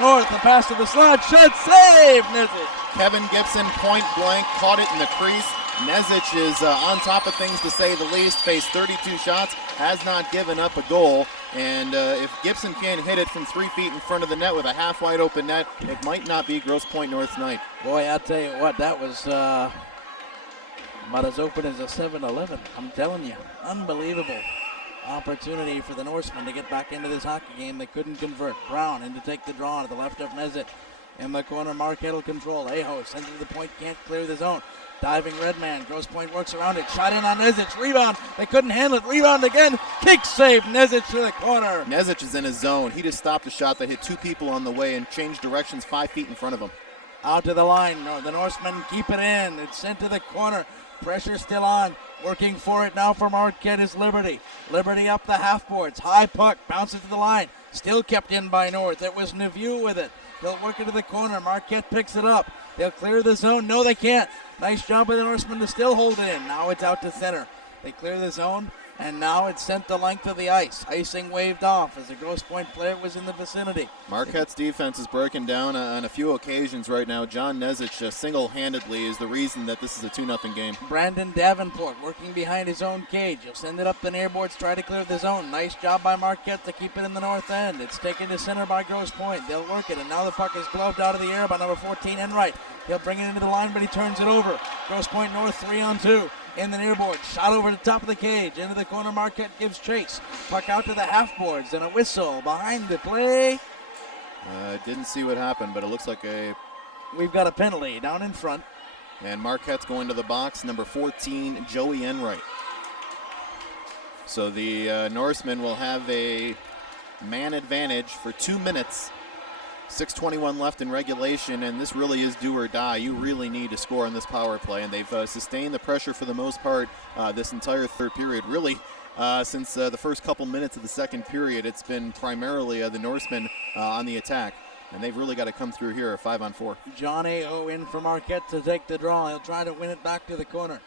North. The pass to the slot. Shot save. Nezich. Kevin Gibson, point blank, caught it in the crease. Nezich is on top of things, to say the least. Faced 32 shots, has not given up a goal. And if Gibson can't hit it from 3 feet in front of the net with a half wide open net, it might not be Grosse Pointe North's night. Boy, I'll tell you what, that was about as open as a 7-Eleven. I'm telling you, unbelievable opportunity for the Norsemen to get back into this hockey game. They couldn't convert. Brown in to take the draw to the left of Nezich. In the corner, Marquette will control. Aho sends it to the point, can't clear the zone. Diving Redman, Grosse Pointe works around it. Shot in on Nezich, rebound. They couldn't handle it. Rebound again. Kick save, Nezich to the corner. Nezich is in his zone. He just stopped a shot that hit 2 people on the way and changed directions 5 feet in front of him. Out to the line. No, the Norsemen keep it in. It's sent to the corner. Pressure still on. Working for it now for Marquette is Liberty. Liberty up the half boards. High puck. Bounces to the line. Still kept in by North. It was Nevieux with it. They'll work it to the corner. Marquette picks it up. They'll clear the zone. No, they can't. Nice job by the Norsemen to still hold it in. Now it's out to center. They clear the zone, and now it's sent the length of the ice. Icing waved off as a Grosse Pointe player was in the vicinity. Marquette's defense is breaking down on a few occasions right now. John Nezich single-handedly is the reason that this is a 2-0 game. Brandon Davenport working behind his own cage. He'll send it up the near boards, try to clear the zone. Nice job by Marquette to keep it in the north end. It's taken to center by Grosse Pointe. They'll work it, and now the puck is gloved out of the air by number 14, Enright. He'll bring it into the line, but he turns it over. Grosse Pointe North 3-on-2. In the near board, shot over the top of the cage. Into the corner, Marquette gives chase. Puck out to the half boards, and a whistle behind the play. Didn't see what happened, but it looks like we've got a penalty down in front. And Marquette's going to the box, number 14, Joey Enright. So the Norsemen will have a man advantage for 2 minutes. 6:21 left in regulation, and this really is do or die. You really need to score on this power play, and they've sustained the pressure for the most part this entire third period. Really, since the first couple minutes of the second period, it's been primarily the Norsemen on the attack, and they've really got to come through here, 5-on-4. John Aho in for Marquette to take the draw. He'll try to win it back to the corner.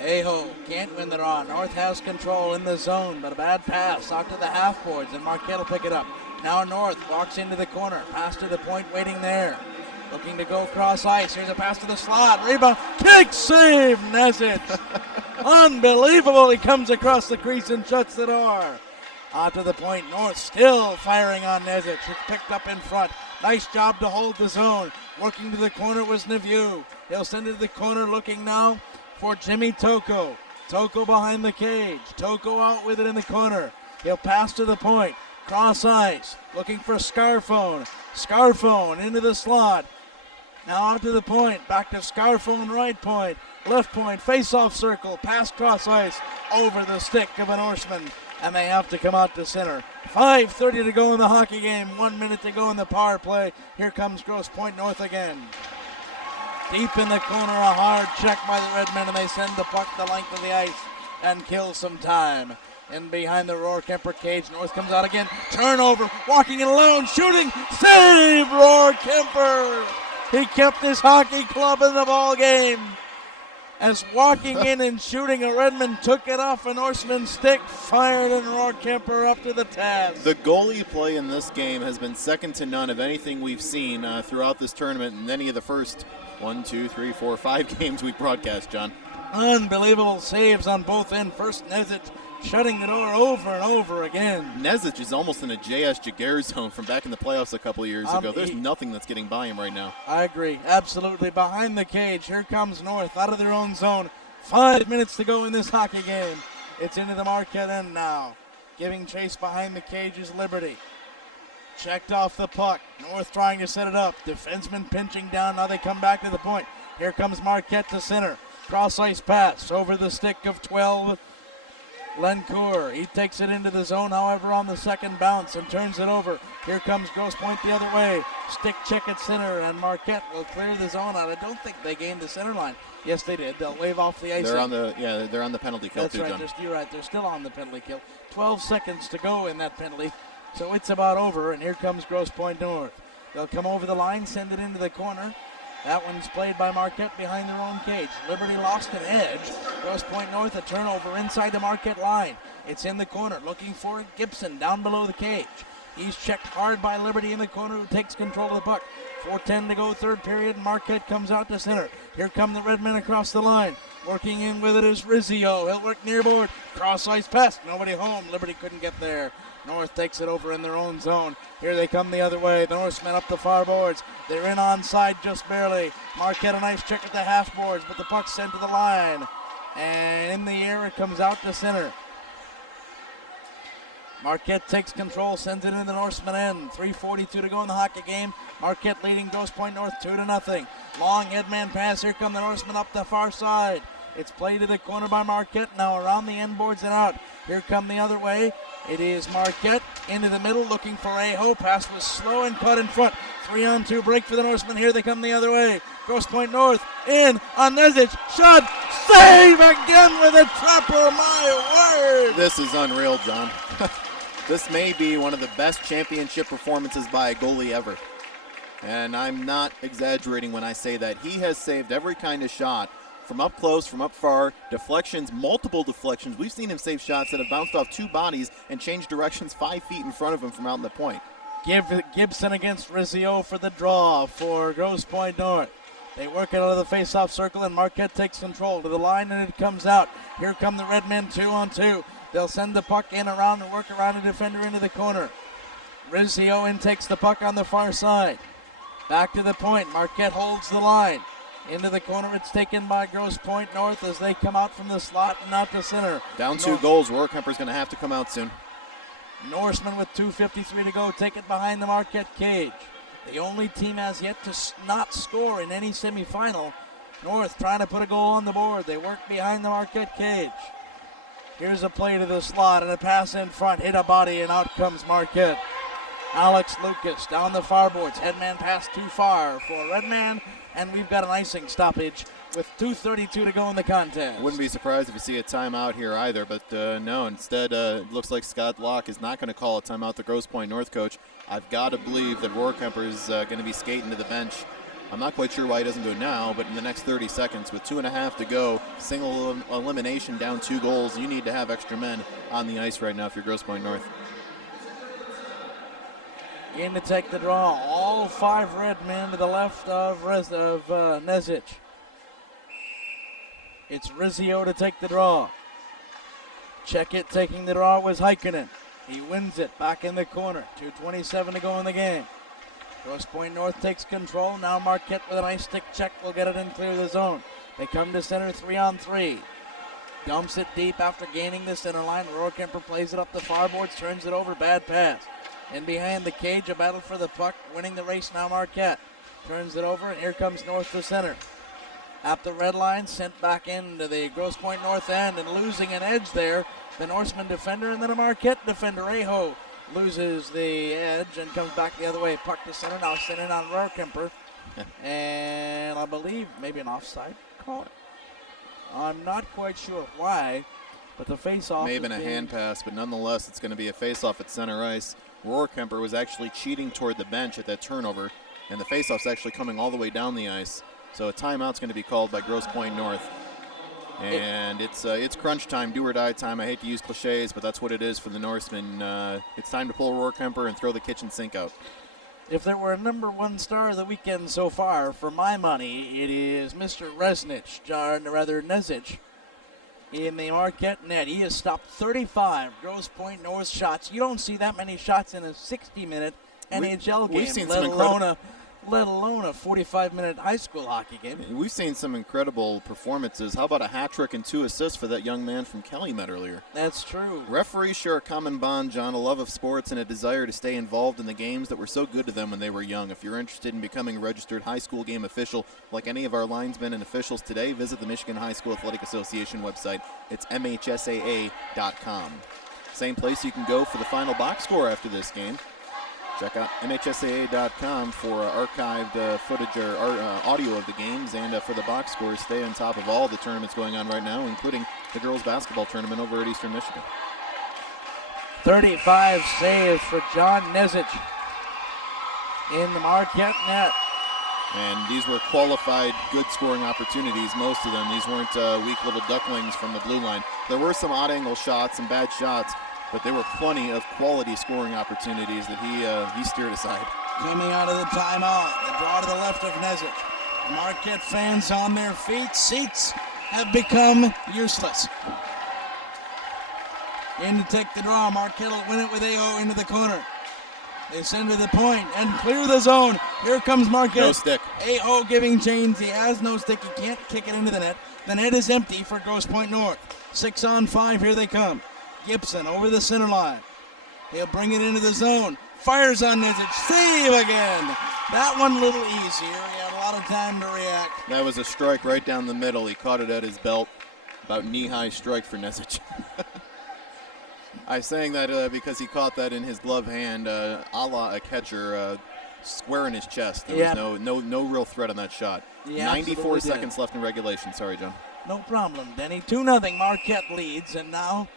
Aho can't win the draw. North has control in the zone, but a bad pass out to the half boards, and Marquette will pick it up. Now North walks into the corner. Pass to the point, waiting there. Looking to go cross ice. Here's a pass to the slot. Rebound. Kick save, Nezich. Unbelievable. He comes across the crease and shuts the door. Out to the point. North still firing on Nezich. It's picked up in front. Nice job to hold the zone. Working to the corner was Nevieux. He'll send it to the corner, looking now for Jimmy Toko. Toko behind the cage. Toko out with it in the corner. He'll pass to the point. Cross ice, looking for Scarfone. Scarfone into the slot. Now out to the point, back to Scarfone, right point, left point, face-off circle, past cross ice, over the stick of a Norseman, and they have to come out to center. 5:30 to go in the hockey game, 1 minute to go in the power play. Here comes Grosse Pointe North again. Deep in the corner, a hard check by the Redmen, and they send the puck the length of the ice and kill some time. And behind the Roar Kemper cage, North comes out again. Turnover, walking it alone, shooting, save, Roar Kemper. He kept his hockey club in the ball game. As walking in and shooting, a Redman took it off a Norseman's stick, fired, and Roar Kemper up to the task. The goalie play in this game has been second to none of anything we've seen throughout this tournament in any of the first 1, 2, 3, 4, 5 games we broadcast, John. Unbelievable saves on both ends. First Nezich shutting the door over and over again. Nezich is almost in a J.S. Jaguar zone from back in the playoffs a couple of years ago. There's nothing that's getting by him right now. I agree. Absolutely. Behind the cage, here comes North out of their own zone. 5 minutes to go in this hockey game. It's into the Marquette end now. Giving chase behind the cage is Liberty. Checked off the puck. North trying to set it up. Defenseman pinching down. Now they come back to the point. Here comes Marquette to center. Cross ice pass over the stick of 12. Lencourt, he takes it into the zone, however, on the second bounce and turns it over. Here comes Grosse Pointe the other way. Stick check at center, and Marquette will clear the zone out. I don't think they gained the center line. Yes, they did. They'll wave off the ice. They're on the penalty kill. That's too, right. John. You're right. They're still on the penalty kill. 12 seconds to go in that penalty, so it's about over. And here comes Grosse Pointe North. They'll come over the line, send it into the corner. That one's played by Marquette behind their own cage. Liberty lost an edge. Grosse Pointe North, a turnover inside the Marquette line. It's in the corner, looking for Gibson down below the cage. He's checked hard by Liberty in the corner, who takes control of the puck. 4:10 to go, third period. Marquette comes out to center. Here come the Redmen across the line. Working in with it is Rizzio. He'll work near board. Cross ice pass. Nobody home. Liberty couldn't get there. North takes it over in their own zone. Here they come the other way. The Norsemen up the far boards. They're in onside just barely. Marquette a nice check at the half boards, but the puck's sent to the line. And in the air it comes out to center. Marquette takes control, sends it in the Norseman end. 3:42 to go in the hockey game. Marquette leading Grosse Pointe North 2-0. Long headman pass. Here come the Norsemen up the far side. It's played to the corner by Marquette. Now around the end boards and out. Here come the other way. It is Marquette into the middle looking for Aho. Pass was slow and caught in front. 3-on-2 break for the Norsemen. Here they come the other way. Grosse Pointe North in on Nezic. Shot. Save again with a trapper. My word. This is unreal, John. This may be one of the best championship performances by a goalie ever. And I'm not exaggerating when I say that. He has saved every kind of shot from up close, from up far, deflections, multiple deflections. We've seen him save shots that have bounced off two bodies and changed directions 5 feet in front of him from out in the point. Gibson against Rizzio for the draw for Grosse Pointe North. They work it out of the face-off circle, and Marquette takes control to the line, and it comes out. Here come the Redmen 2-on-2. They'll send the puck in around and work around a defender into the corner. Rizzio in takes the puck on the far side. Back to the point. Marquette holds the line. Into the corner, it's taken by Grosse Pointe North as they come out from the slot and out to center. Down 2 goals. Rohrkemper's going to have to come out soon. Norseman with 2:53 to go. Take it behind the Marquette cage. The only team has yet to not score in any semifinal. North trying to put a goal on the board. They work behind the Marquette cage. Here's a play to the slot and a pass in front. Hit a body and out comes Marquette. Alex Lucas down the far boards. Headman pass too far for Redman. And we've got an icing stoppage with 2:32 to go in the contest. Wouldn't be surprised if you see a timeout here either, but no, instead it looks like Scott Locke is not going to call a timeout, the Grosse Pointe North coach. I've got to believe that Rohrkemper is going to be skating to the bench. I'm not quite sure why he doesn't go now, but in the next 30 seconds, with 2.5 to go, single elimination, down 2 goals, you need to have extra men on the ice right now if you're Grosse Pointe North. In to take the draw, all 5 red men to the left of Nezic. It's Rizzio to take the draw. Check it, taking the draw was Heikkinen. He wins it back in the corner. 2:27 to go in the game. Grosse Pointe North takes control. Now Marquette with a nice stick check will get it and clear the zone. They come to center 3-on-3. Dumps it deep after gaining the center line. Rohrkemper plays it up the far boards, turns it over, bad pass. And behind the cage, a battle for the puck, winning the race now Marquette. Turns it over, and here comes North to center. At the red line, sent back into the Grosse Pointe North end, and losing an edge there. The Norseman defender, and then a Marquette defender. Aho loses the edge and comes back the other way. Puck to center, now sent in on Rohrkemper. And I believe maybe an offside call. I'm not quite sure why, but the face-off May have been a hand pass, but nonetheless, it's going to be a face-off at center ice. Rohrkemper was actually cheating toward the bench at that turnover, and the face-off's actually coming all the way down the ice. So a timeout's going to be called by Grosse Pointe North. And it's crunch time, do or die time. I hate to use cliches, but that's what it is for the Norsemen. It's time to pull Rohrkemper and throw the kitchen sink out. If there were a number 1 star of the weekend so far, for my money, it is Mr. Nezic in the Marquette net. He has stopped 35 Grosse Pointe North shots. You don't see that many shots in a 60-minute NHL game, let alone a 45-minute high school hockey game. We've seen some incredible performances. How about a hat trick and 2 assists for that young man from Calumet earlier? That's true. Referees share a common bond, John, a love of sports and a desire to stay involved in the games that were so good to them when they were young. If you're interested in becoming a registered high school game official like any of our linesmen and officials today, visit the Michigan High School Athletic Association website. It's MHSAA.com. Same place you can go for the final box score after this game. Check out MHSAA.com for archived footage or audio of the games, and for the box scores, stay on top of all the tournaments going on right now, including the girls' basketball tournament over at Eastern Michigan. 35 saves for John Nezic in the Marquette net. And these were qualified, good scoring opportunities, most of them. These weren't weak little ducklings from the blue line. There were some odd angle shots and bad shots, but there were plenty of quality scoring opportunities that he steered aside. Coming out of the timeout, the draw to the left of Nezic. Marquette fans on their feet. Seats have become useless. In to take the draw. Marquette will win it with Aho into the corner. They send to the point and clear the zone. Here comes Marquette. No stick. Aho giving change. He has no stick. He can't kick it into the net. The net is empty for Grosse Pointe North. 6-on-5. Here they come. Gibson over the center line. He'll bring it into the zone. Fires on Nezic. Save again. That one a little easier. He had a lot of time to react. That was a strike right down the middle. He caught it at his belt. About knee-high strike for Nezic. I'm saying that because he caught that in his glove hand, a la a catcher, square in his chest. There was no real threat on that shot. 94 seconds left in regulation. Sorry, John. No problem, Denny. 2-0. Marquette leads, and now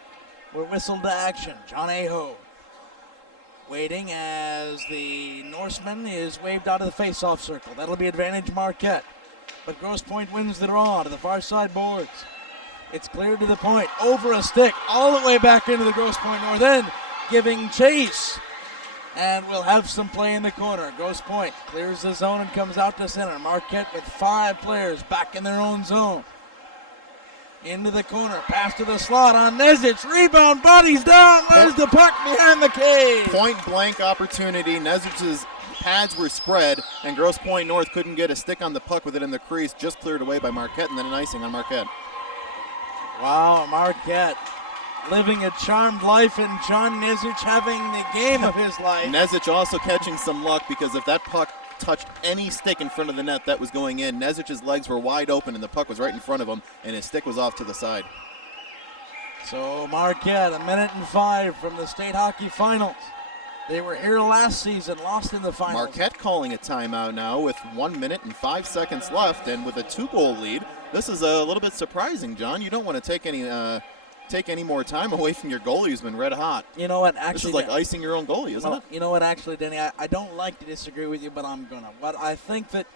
we're whistled to action. John Aho waiting as the Norseman is waved out of the face-off circle. That'll be advantage Marquette. But Grosse Pointe wins the draw to the far side boards. It's cleared to the point, over a stick, all the way back into the Grosse Pointe North end, giving chase. And we'll have some play in the corner. Grosse Pointe clears the zone and comes out to center. Marquette with 5 players back in their own zone. Into the corner, pass to the slot on Nezic. Rebound, bodies down. There's the puck behind the cage. Point-blank opportunity. Nezic's pads were spread, and Grosse Pointe North couldn't get a stick on the puck with it in the crease. Just cleared away by Marquette, and then an icing on Marquette. Wow, Marquette living a charmed life, and John Nezic having the game of his life. Nezic also catching some luck, because if that puck touched any stick in front of the net, that was going in. Nezic's legs were wide open, and the puck was right in front of him, and his stick was off to the side. So Marquette, 1:05 from the state hockey finals. They were here last season, lost in the finals. Marquette calling a timeout now with 1 minute and 5 seconds left, and with a 2-goal lead. This is a little bit surprising, John. You don't want to take any more time away from your goalie who's been red hot. You know what? Actually, this is like icing your own goalie, isn't it? You know what? Actually, Denny, I don't like to disagree with you, but I'm gonna. What I think that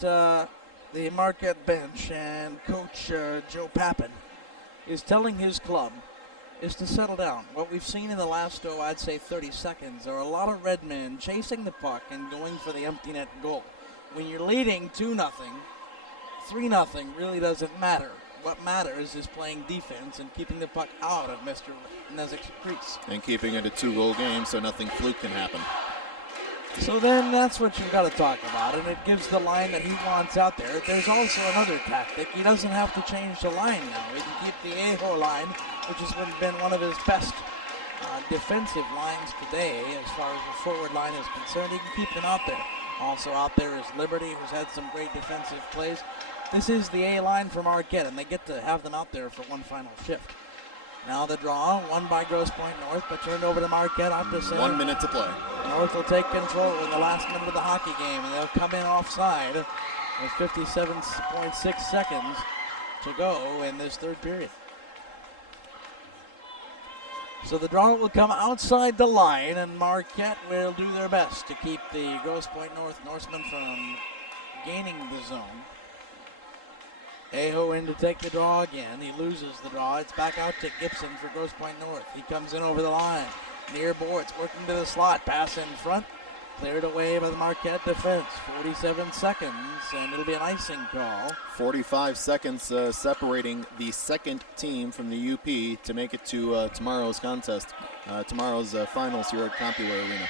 the Marquette bench and Coach Joe Pappin is telling his club is to settle down. What we've seen in the last, I'd say 30 seconds, are a lot of red men chasing the puck and going for the empty net goal. When you're leading 2-0, 3-0 really doesn't matter. What matters is playing defense and keeping the puck out of Mr. Nezic's crease. And keeping it a 2-goal game so nothing fluke can happen. So then that's what you've got to talk about, and it gives the line that he wants out there. There's also another tactic. He doesn't have to change the line now. He can keep the Aho line, which has been one of his best defensive lines today as far as the forward line is concerned. He can keep them out there. Also out there is Liberty, who's had some great defensive plays. This is the A line for Marquette, and they get to have them out there for one final shift. Now the draw, won by Grosse Pointe North, but turned over to Marquette out to center. 1 minute to play. North will take control in the last minute of the hockey game, and they'll come in offside with 57.6 seconds to go in this third period. So the draw will come outside the line, and Marquette will do their best to keep the Grosse Pointe North Norsemen from gaining the zone. Aho in to take the draw again. He loses the draw. It's back out to Gibson for Grosse Pointe North. He comes in over the line. Near boards, working to the slot. Pass in front. Cleared away by the Marquette defense. 47 seconds, and it'll be an icing call. 45 seconds separating the second team from the UP to make it to tomorrow's contest, tomorrow's finals here at CompuWare Arena.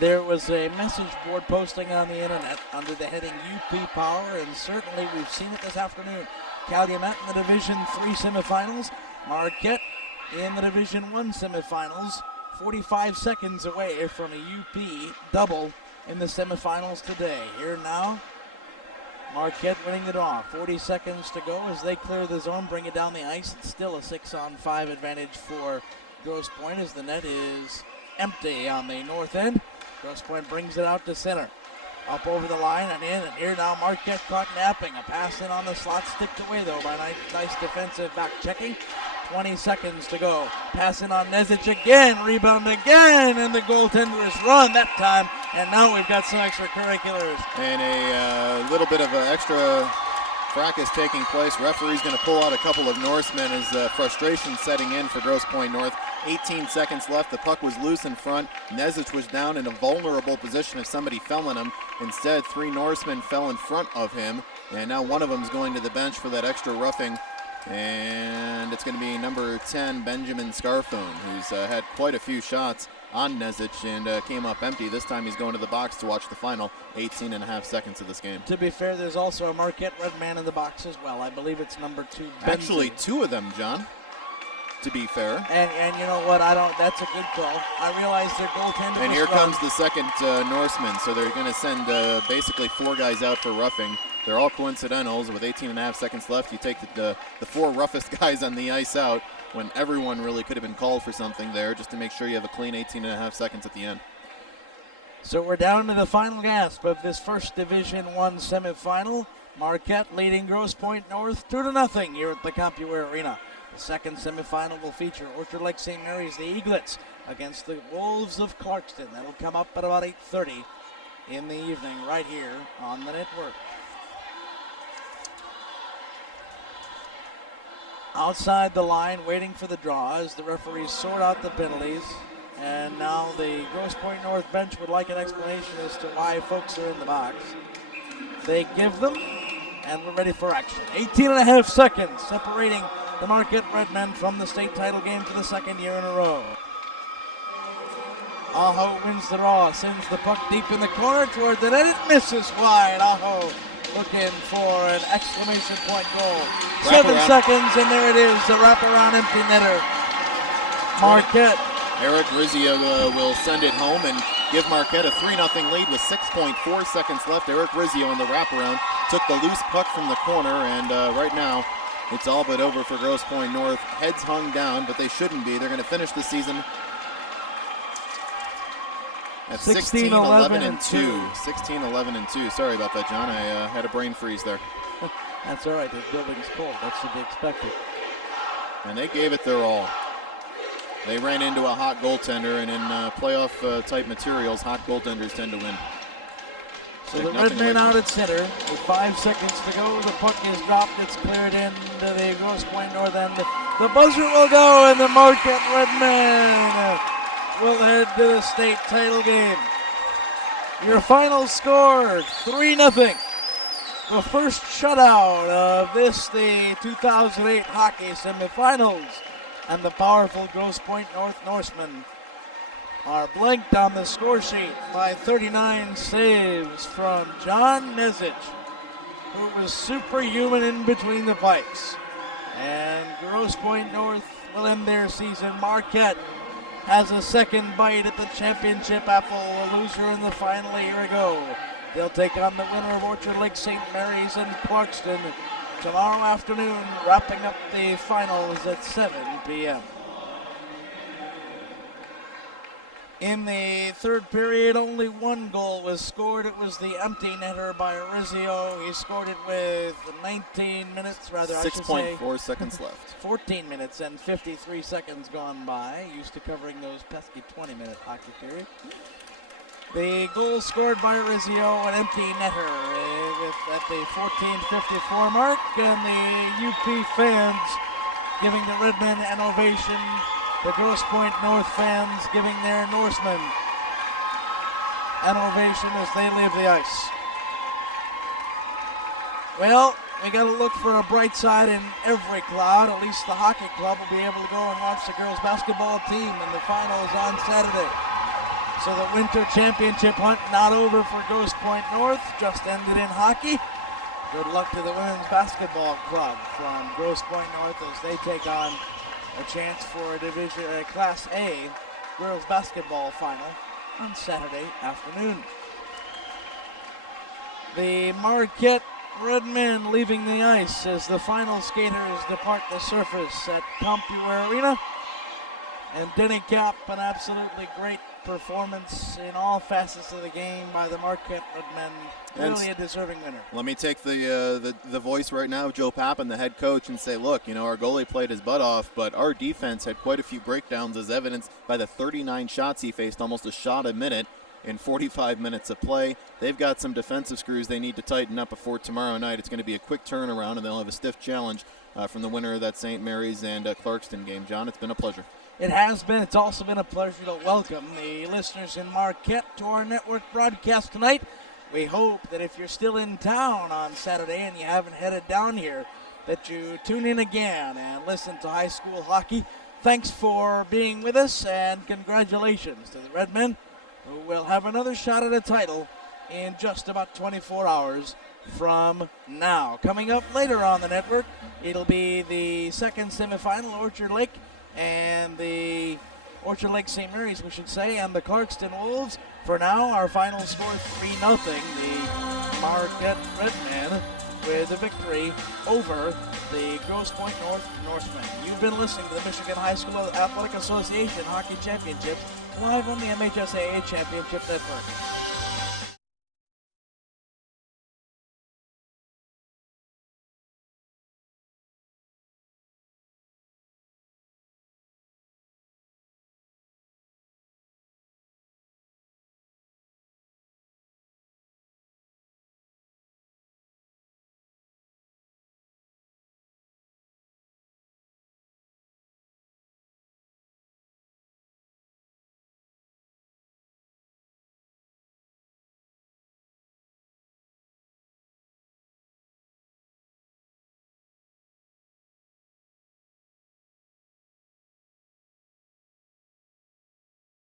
There was a message board posting on the internet under the heading UP Power, and certainly we've seen it this afternoon. Calumet in the Division III semifinals. Marquette in the Division I semifinals. 45 seconds away from a UP double in the semifinals today. Here now, Marquette winning the draw. 40 seconds to go as they clear the zone, bring it down the ice. It's still a 6-on-5 advantage for Grosse Pointe as the net is empty on the north end. Grosse Pointe brings it out to center. Up over the line and in, and here now Marquette caught napping. A pass in on the slot, sticked away though by nice defensive back checking. 20 seconds to go. Pass in on Nezic again, rebound again, and the goaltender is run that time. And now we've got some extracurriculars. And a little bit of an extra fracas taking place. Referee's going to pull out a couple of Norsemen as frustration setting in for Grosse Pointe North. 18 seconds left. The puck was loose in front. Nezic was down in a vulnerable position if somebody fell on him. Instead, 3 Norsemen fell in front of him, and now one of them is going to the bench for that extra roughing. And it's going to be number 10, Benjamin Scarfone, who's had quite a few shots on Nezic and came up empty. This time he's going to the box to watch the final 18 and a half seconds of this game. To be fair, there's also a Marquette Red man in the box as well. I believe it's number 2, Benson. Actually, 2 of them, John, to be fair. And you know what? That's a good call. I realize their goaltender. And here comes the second Norseman. So they're going to send basically 4 guys out for roughing. They're all coincidentals. With 18 and a half seconds left, you take the 4 roughest guys on the ice out when everyone really could have been called for something there, just to make sure you have a clean 18 and a half seconds at the end. So we're down to the final gasp of this first Division 1 semifinal. Marquette leading Grosse Pointe North 2-0 here at the Compuware Arena. The second semifinal will feature Orchard Lake St. Mary's, the Eaglets, against the Wolves of Clarkston. That'll come up at about 8:30 in the evening right here on the network. Outside the line, waiting for the draw as the referees sort out the penalties. And now the Grosse Pointe North bench would like an explanation as to why folks are in the box. They give them, and we're ready for action. 18 and a half seconds separating the Marquette Redmen from the state title game for the second year in a row. Aho wins the draw, sends the puck deep in the corner toward the net. It misses wide. Aho looking for an exclamation point goal. 7 seconds, and there it is, the wraparound empty netter. Marquette. Eric Rizzio will send it home and give Marquette a 3-0 lead with 6.4 seconds left. Eric Rizzio in the wraparound took the loose puck from the corner, and right now it's all but over for Grosse Pointe North. Heads hung down, but they shouldn't be. They're going to finish the season at 16-11-2. 16-11-2. Sorry about that, John. I had a brain freeze there. That's all right. This building's cold. That's to be expected. And they gave it their all. They ran into a hot goaltender, and in playoff-type materials, hot goaltenders tend to win. So the Red Men out at center with 5 seconds to go. The puck is dropped. It's cleared into the Grosse Pointe North end. The buzzer will go, and the Marquette Red Men will head to the state title game. Your final score, 3-0. The first shutout of the 2008 hockey semifinals. And the powerful Grosse Pointe North Norsemen are blanked on the score sheet by 39 saves from John Nezic, who was superhuman in between the pipes. And Grosse Pointe North will end their season. Marquette has a second bite at the championship apple, a loser in the final a year ago. They'll take on the winner of Orchard Lake St. Mary's and Clarkston tomorrow afternoon, wrapping up the finals at 7 p.m. In the third period, only 1 goal was scored. It was the empty netter by Rizzio. He scored it with 19 minutes, rather, 6.4 seconds left. 14 minutes and 53 seconds gone by. Used to covering those pesky 20-minute hockey periods. The goal scored by Rizzio, an empty netter at the 14:54 mark, and the UP fans giving the Redmen an ovation. The Grosse Pointe North fans giving their Norsemen an ovation as they leave the ice. Well, we got to look for a bright side in every cloud. At least the hockey club will be able to go and watch the girls basketball team in the finals on Saturday. So the winter championship hunt not over for Grosse Pointe North, just ended in hockey. Good luck to the women's basketball club from Grosse Pointe North as they take on a chance for a Class A girls basketball final on Saturday afternoon. The Marquette Redmen leaving the ice as the final skaters depart the surface at Compuware Arena. And Denny Cap, an absolutely great performance in all facets of the game by the Marquette Redmen. Really a deserving winner. Let me take the voice right now of Joe Pappin, the head coach, and say, look, our goalie played his butt off, but our defense had quite a few breakdowns as evidenced by the 39 shots he faced, almost a shot a minute. in 45 minutes of play. They've got some defensive screws they need to tighten up before tomorrow night. It's going to be a quick turnaround, and they'll have a stiff challenge from the winner of that St. Mary's and Clarkston game. John, it's been a pleasure. It has been. It's also been a pleasure to welcome the listeners in Marquette to our network broadcast tonight. We hope that if you're still in town on Saturday and you haven't headed down here, that you tune in again and listen to high school hockey. Thanks for being with us, and congratulations to the Redmen, who will have another shot at a title in just about 24 hours from now. Coming up later on the network, it'll be the second semifinal, Orchard Lake and the Orchard Lake St. Mary's, we should say, and the Clarkston Wolves. For now, our final score 3-0. The Marquette Redmen with a victory over the Grosse Pointe Northmen. You've been listening to the Michigan High School Athletic Association Hockey Championships live on the MHSAA Championship Network.